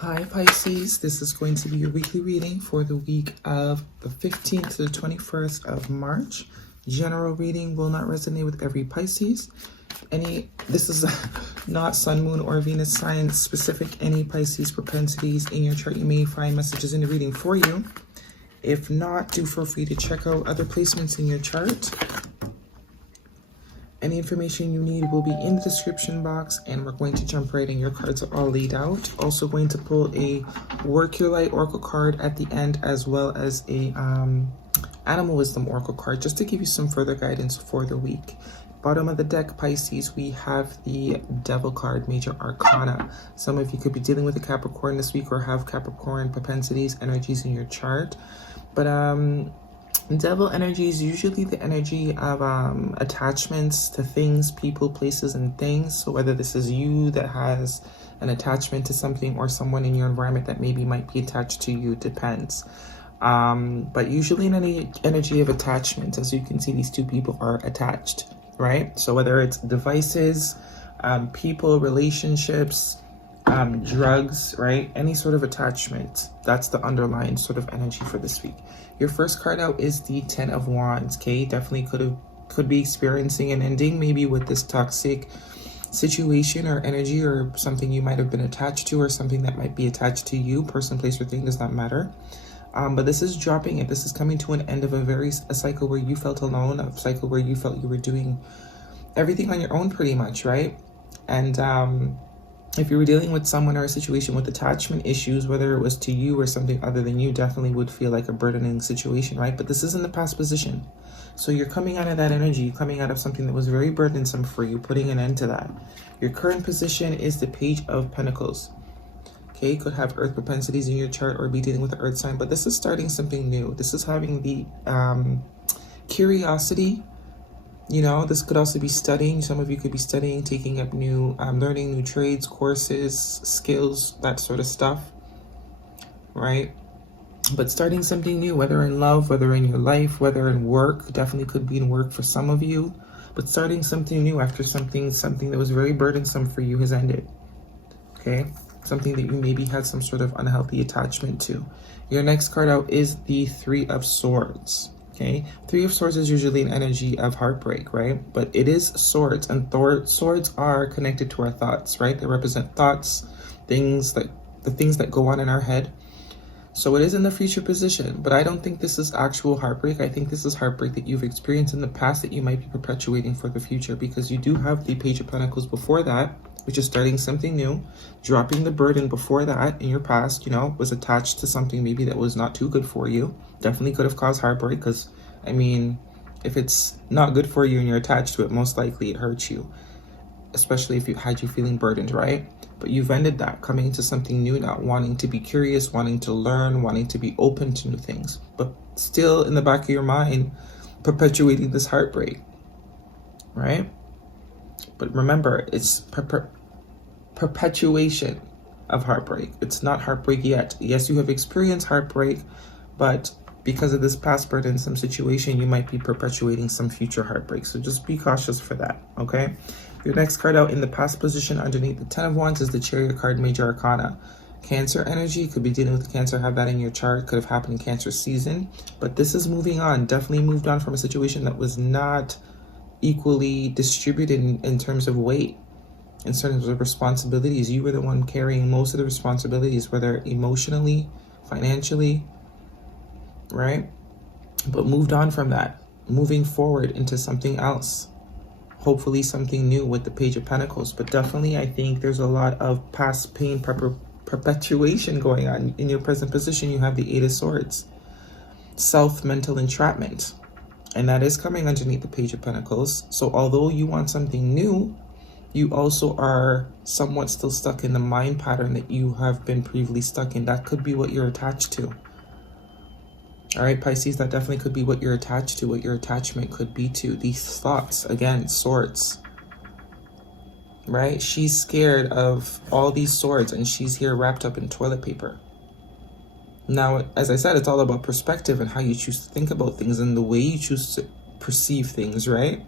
Hi Pisces, this is going to be your weekly reading for the week of the 15th to the 21st of March. General reading will not resonate with every Pisces. This is not Sun, Moon, or Venus sign specific. Any Pisces propensities in your chart, you may find messages in the reading for you. If not, do feel free to check out other placements in your chart. Any information you need will be in the description box, and we're going to jump right in. Your cards are all laid out. Also going to pull a Work Your Light Oracle card at the end, as well as a Animal Wisdom Oracle card, just to give you some further guidance for the week. Bottom of the deck, Pisces, we have the Devil card, Major Arcana. Some of you could be dealing with a Capricorn this week or have Capricorn propensities, energies in your chart. But Devil energy is usually the energy of attachments to things, people, places, and things. So whether this is you that has an attachment to something or someone in your environment that maybe might be attached to you, depends. But usually in any energy of attachment, as you can see, these two people are attached, right? So whether it's devices, people, relationships, drugs, right? Any sort of attachment, that's the underlying sort of energy for this week. Your first card out is the Ten of Wands, okay? Definitely could be experiencing an ending, maybe with this toxic situation or energy or something you might have been attached to or something that might be attached to you. Person, place, or thing does not matter. But this is dropping it. This is coming to an end of a cycle where you felt alone, a cycle where you felt you were doing everything on your own pretty much, right? And if you were dealing with someone or a situation with attachment issues, whether it was to you or something other than you, definitely would feel like a burdening situation, right? But this is in the past position. So you're coming out of that energy, coming out of something that was very burdensome for you, putting an end to that. Your current position is the Page of Pentacles. Okay, could have earth propensities in your chart or be dealing with the earth sign, but this is starting something new. This is having the curiosity. You know, this could also be studying. Some of you could be studying, taking up new, learning new trades, courses, skills, that sort of stuff, right? But starting something new, whether in love, whether in your life, whether in work, definitely could be in work for some of you, but starting something new after something that was very burdensome for you has ended, okay? Something that you maybe had some sort of unhealthy attachment to. Your next card out is the Three of Swords. Okay, Three of Swords is usually an energy of heartbreak, right? But it is swords, and swords are connected to our thoughts, right? They represent thoughts, the things that go on in our head. So it is in the future position, but I don't think this is actual heartbreak. I think this is heartbreak that you've experienced in the past that you might be perpetuating for the future, because you do have the Page of Pentacles before that, which is starting something new, dropping the burden before that in your past, you know, was attached to something maybe that was not too good for you. Definitely could have caused heartbreak, because, I mean, if it's not good for you and you're attached to it, most likely it hurts you, especially if it had you feeling burdened, right? But you've ended that, coming into something new now, wanting to be curious, wanting to learn, wanting to be open to new things, but still in the back of your mind, perpetuating this heartbreak, right? But remember, it's perpetuation of heartbreak. It's not heartbreak yet. Yes, you have experienced heartbreak, but because of this past burdensome situation, you might be perpetuating some future heartbreak. So just be cautious for that, okay? Your next card out in the past position underneath the Ten of Wands is the Chariot card, Major Arcana. Cancer energy, could be dealing with Cancer, have that in your chart, could have happened in Cancer season, but this is moving on, definitely moved on from a situation that was not equally distributed in terms of weight, in terms of responsibilities. You were the one carrying most of the responsibilities, whether emotionally, financially, right? But moved on from that, moving forward into something else. Hopefully something new with the Page of Pentacles. But definitely I think there's a lot of past pain perpetuation going on. In your present position, you have the Eight of Swords. Self-mental entrapment. And that is coming underneath the Page of Pentacles. So although you want something new, you also are somewhat still stuck in the mind pattern that you have been previously stuck in. That could be what you're attached to. All right, Pisces, that definitely could be what you're attached to, what your attachment could be to. These thoughts, again, swords, right? She's scared of all these swords and she's here wrapped up in toilet paper. Now, as I said, it's all about perspective and how you choose to think about things and the way you choose to perceive things, right?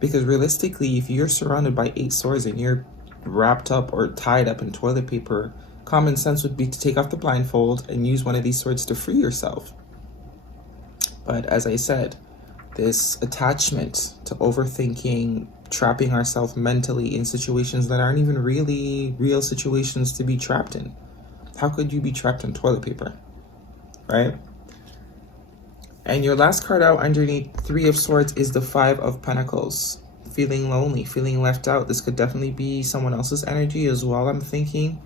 Because realistically, if you're surrounded by 8 swords and you're wrapped up or tied up in toilet paper, Common sense would be to take off the blindfold and use one of these swords to free yourself. But as I said, this attachment to overthinking, trapping ourselves mentally in situations that aren't even really real situations to be trapped in. How could you be trapped in toilet paper, right? And your last card out underneath Three of Swords is the Five of Pentacles. Feeling lonely, feeling left out. This could definitely be someone else's energy as well, I'm thinking.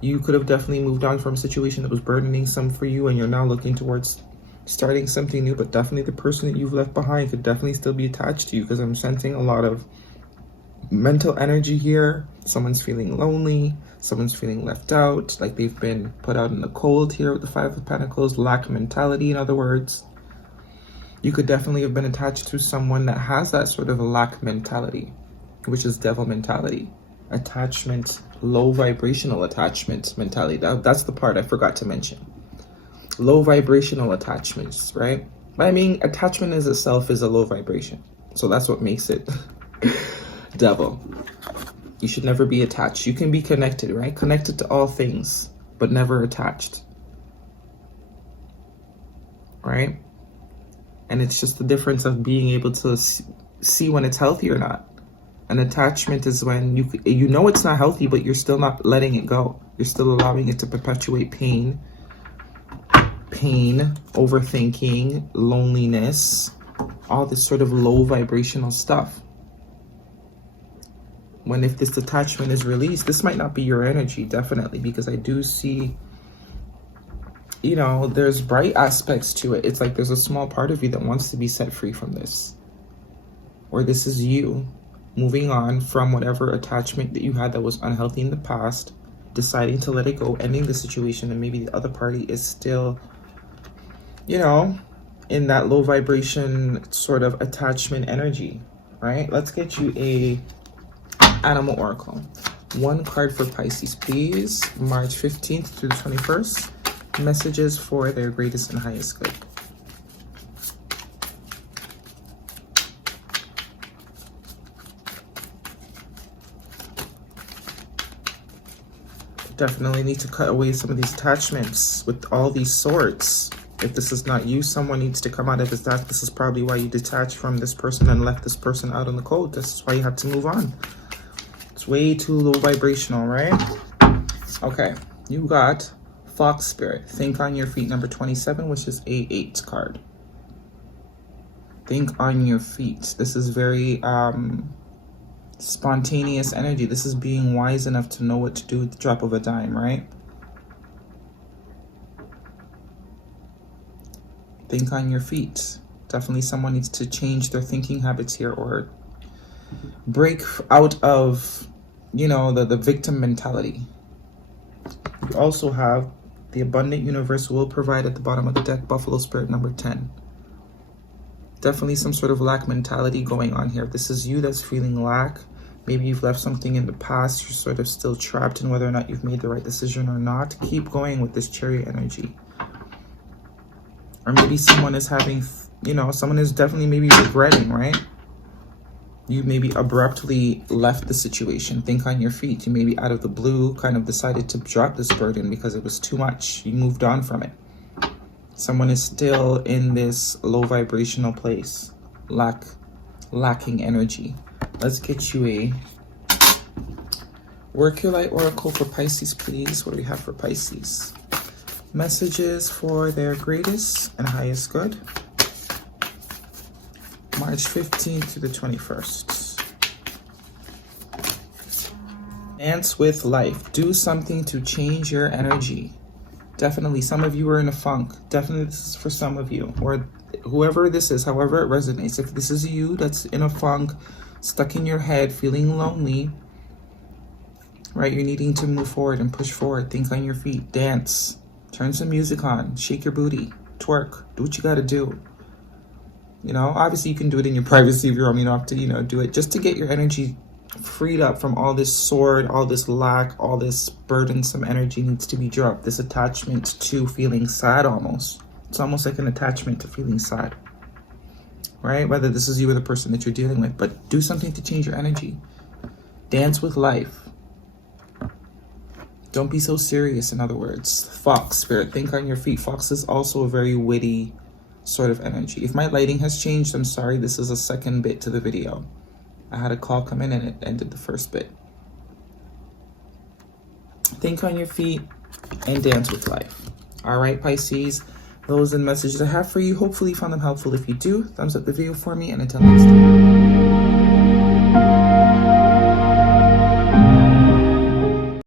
You could have definitely moved on from a situation that was burdening some for you, and you're now looking towards starting something new, but definitely the person that you've left behind could definitely still be attached to you, because I'm sensing a lot of mental energy here. Someone's feeling lonely, someone's feeling left out, like they've been put out in the cold here with the Five of Pentacles, lack mentality, in other words. You could definitely have been attached to someone that has that sort of lack mentality, which is devil mentality. Attachment, low vibrational attachment mentality. That's the part I forgot to mention. Low vibrational attachments, right? But I mean, attachment as itself is a low vibration. So that's what makes it devil. You should never be attached. You can be connected, right? Connected to all things, but never attached. Right? And it's just the difference of being able to see when it's healthy or not. An attachment is when you know it's not healthy, but you're still not letting it go. You're still allowing it to perpetuate pain, overthinking, loneliness, all this sort of low vibrational stuff. When if this attachment is released, this might not be your energy, definitely, because I do see, you know, there's bright aspects to it. It's like there's a small part of you that wants to be set free from this. Or this is you moving on from whatever attachment that you had that was unhealthy in the past, deciding to let it go, ending the situation, and maybe the other party is still, you know, in that low vibration sort of attachment energy, right? Let's get you a animal oracle. One card for Pisces, please. March 15th through the 21st. Messages for their greatest and highest good. Definitely need to cut away some of these attachments with all these swords. If this is not you, someone needs to come out of that. This is probably why you detached from this person and left this person out in the cold. This is why you have to move on. It's way too low vibrational, right? Okay, you got Fox Spirit. Think on your feet, number 27, which is a 8 card. Think on your feet. This is very spontaneous energy. This is being wise enough to know what to do with the drop of a dime, right? Think on your feet. Definitely someone needs to change their thinking habits here, or break out of, you know, the victim mentality. You also have the abundant universe will provide at the bottom of the deck, Buffalo Spirit, number 10. Definitely some sort of lack mentality going on here. If this is you that's feeling lack, maybe you've left something in the past, you're sort of still trapped in whether or not you've made the right decision or not. Keep going with this Chariot energy. Or maybe someone is having, you know, someone is definitely maybe regretting, right? You maybe abruptly left the situation. Think on your feet. You maybe out of the blue kind of decided to drop this burden because it was too much. You moved on from it. Someone is still in this low vibrational place, lacking energy. Let's get you a Work Your Light oracle for Pisces, please. What do we have for Pisces? Messages for their greatest and highest good. March 15th to the 21st. Dance with life. Do something to change your energy. Definitely, some of you are in a funk. Definitely, this is for some of you. Or whoever this is, however it resonates. If this is you that's in a funk, stuck in your head, feeling lonely, right? You're needing to move forward and push forward. Think on your feet. Dance. Turn some music on. Shake your booty. Twerk. Do what you got to do. You know, obviously you can do it in your privacy of your home. You don't have to, you know, do it just to get your energy freed up from all this sword, all this lack, all this burdensome energy needs to be dropped. This attachment to feeling sad almost. It's almost like an attachment to feeling sad, right? Whether this is you or the person that you're dealing with, but do something to change your energy. Dance with life. Don't be so serious, in other words. Fox, Spirit, think on your feet. Fox is also a very witty sort of energy. If my lighting has changed, I'm sorry. This is a second bit to the video. I had a call come in and it ended the first bit. Think on your feet and dance with life. All right, Pisces. Those are the messages I have for you. Hopefully you found them helpful. If you do, thumbs up the video for me, and until next time.